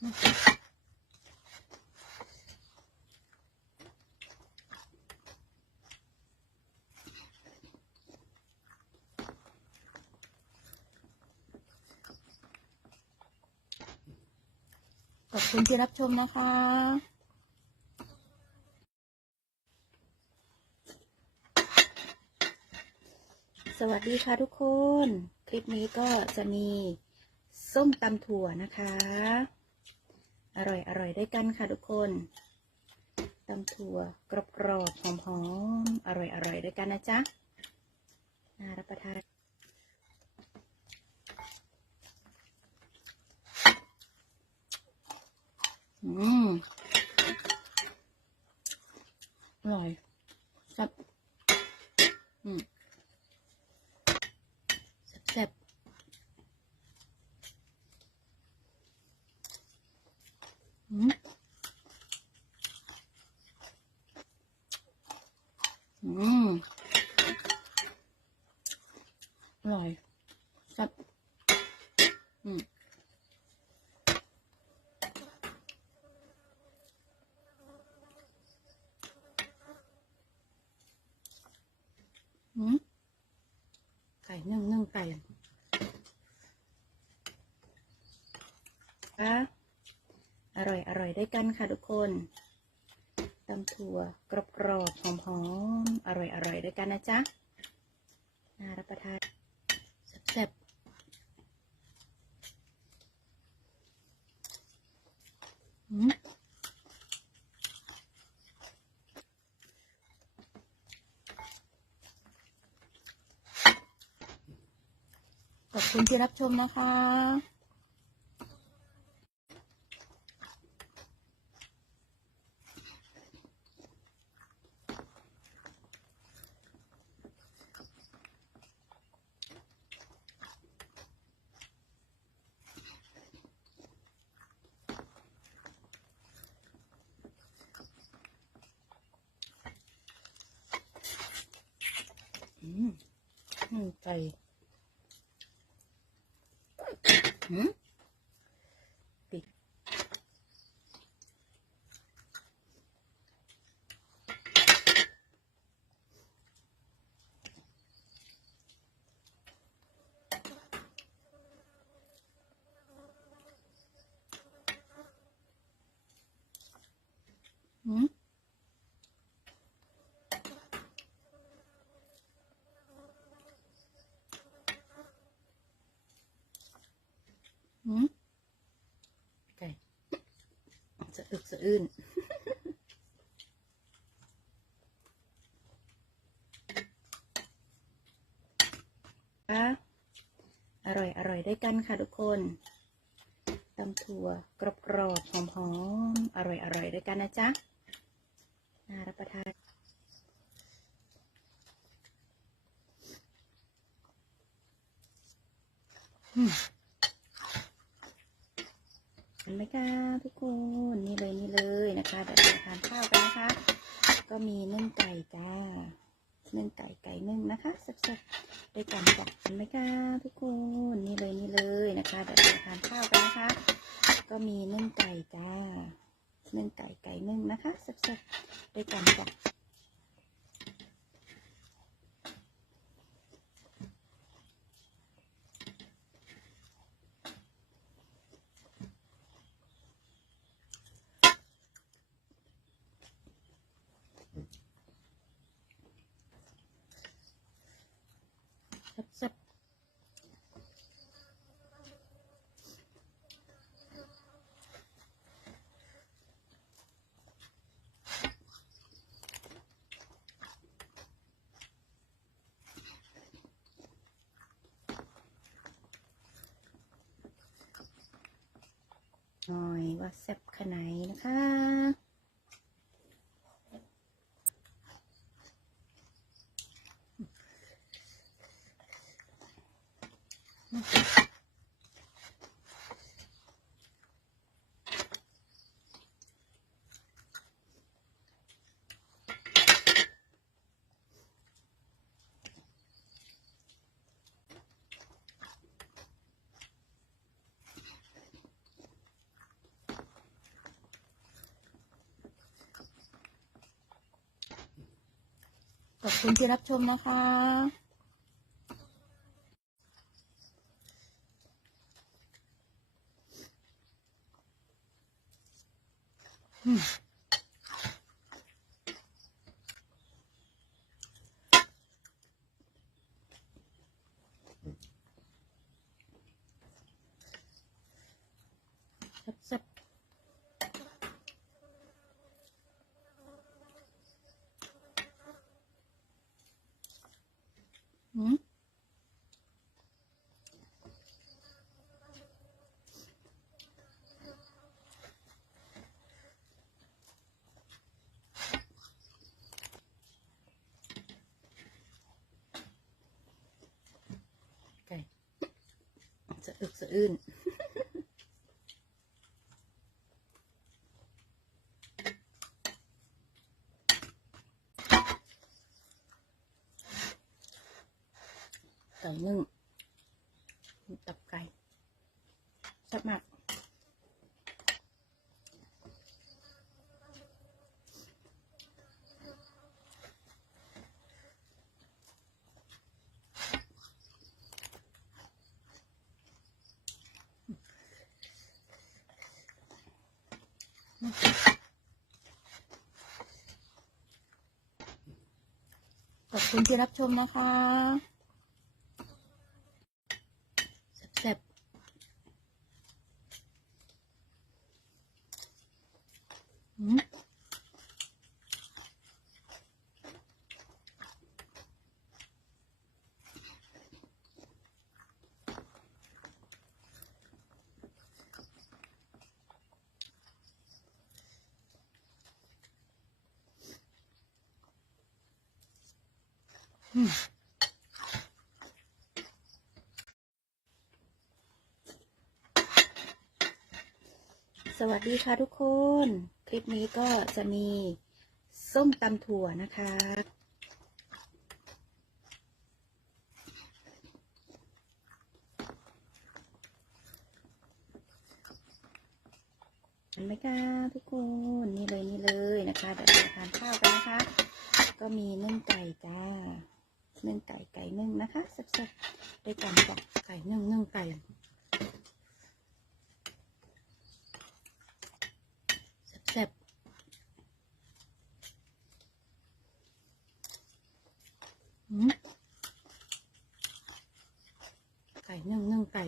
ขอบคุณที่รับชมนะคะ สวัสดีค่ะทุกคน คลิปนี้ก็จะมีส้มตำถั่วนะคะ อร่อยอร่อยด้วยกันค่ะทุกคนตำถั่วกรอบกรอบหอมหอมอร่อยอร่อยด้วยกันนะจ๊ะน่ารับประทานอืมอร่อยครับอืมแซ่บๆอืมอืม อร่อยครับอืมหืมไก่นึ่งนึ่งไก่คะอร่อยอร่อยด้วยกันค่ะทุกคนตำถั่วกรอบกรอบหอมหอมๆอร่อยอร่อยด้วยกันนะจ๊ะน่ารับประทานแซ่บๆหืม ขอบ คุณที่รับชมนะคะ อืมไก่ หืมปิดหืมหืม ไก่สะ อึกสะอื้นอร่อยอร่อยด้วยกันค่ะทุกคนตำถั่วกรอบกรอบหอมหอมอร่อยอร่อยด้วยกันนะจ๊ะน่ารับประทานอืมเห็น ไหมคะทุกคนนี่เลยนี่เลยนะคะเดี๋ยวเราทานข้าวกันนะคะ ก็มีนึ่งไก่จ้านึ่งไก่ไก่นึ่งนะคะแซ่บๆด้วยกันจ้ะเห็นไหมคะทุกคนนี่เลยนี่เลยนะคะเดี๋ยวเราทานข้าวกันนะคะ ก็มีนึ่งไก่จ้านึ่งไก่ไก่นึ่งนะคะแซ่บๆด้วยกันจ้ะ ว่าแซ่บขนาดไหนนะคะ ขอบคุณที่รับชมนะคะอืมแซ่บๆอืม ไก่สะ อึกสะอื้นไก่นึ่งตับไก่ตับหมัก ขอบคุณที่รับชมนะคะ สวัสดีค่ะทุกคน คลิปนี้ก็จะมีส้มตำถั่วนะคะ เห็นไหมคะทุกคน นี่เลยนี่เลยนะคะเดี๋ยวเราทานข้าวกันนะคะ ก็มีนึ่งไก่จ้า นึ่งไก่ไก่นึ่งนะคะแซ่บๆด้วยกันกับไก่นึ่งนึ่งไก่ แซ่บๆอืมไก่นึ่งนึ่งไก่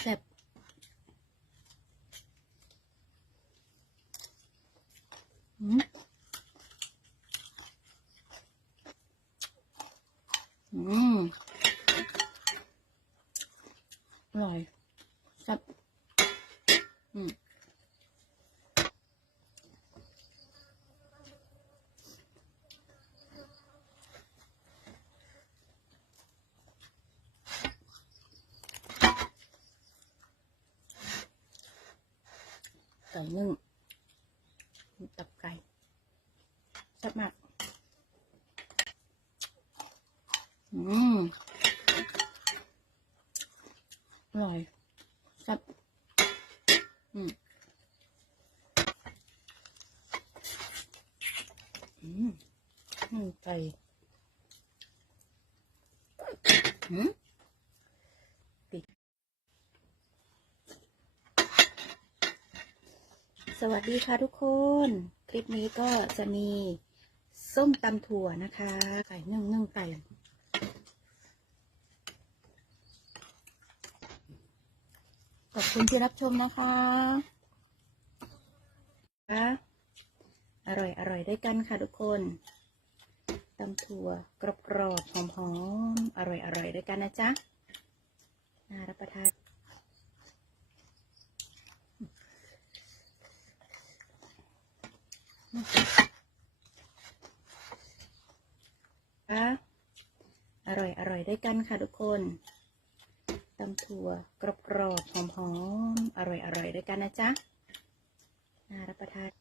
แซ่บ ๆอืมอืมอร่อยแซ่บอืม ไก่นึ่งตับไก่แซ่บมาก อืมอร่อยแซ่บอืมอืมไก่อืมปิดสวัสดีค่ะทุกคน คลิปนี้ก็จะมีส้มตำถั่วนะคะ ไก่นึ่งนึ่งไก่ อบคุณที่รับชมนะคะ อร่อยอร่อยด้วยกันค่ะทุกคนตำถั่วกรอบกรอบหอมหอมอร่อยอร่อยด้วยกันนะจ๊ะน่ารับประทานอร่อยอร่อยด้วยกันค่ะทุกคน ตำถั่วกรอบๆหอมอมๆอร่อยๆด้วยกันนะจ๊ะน่ารับประทาน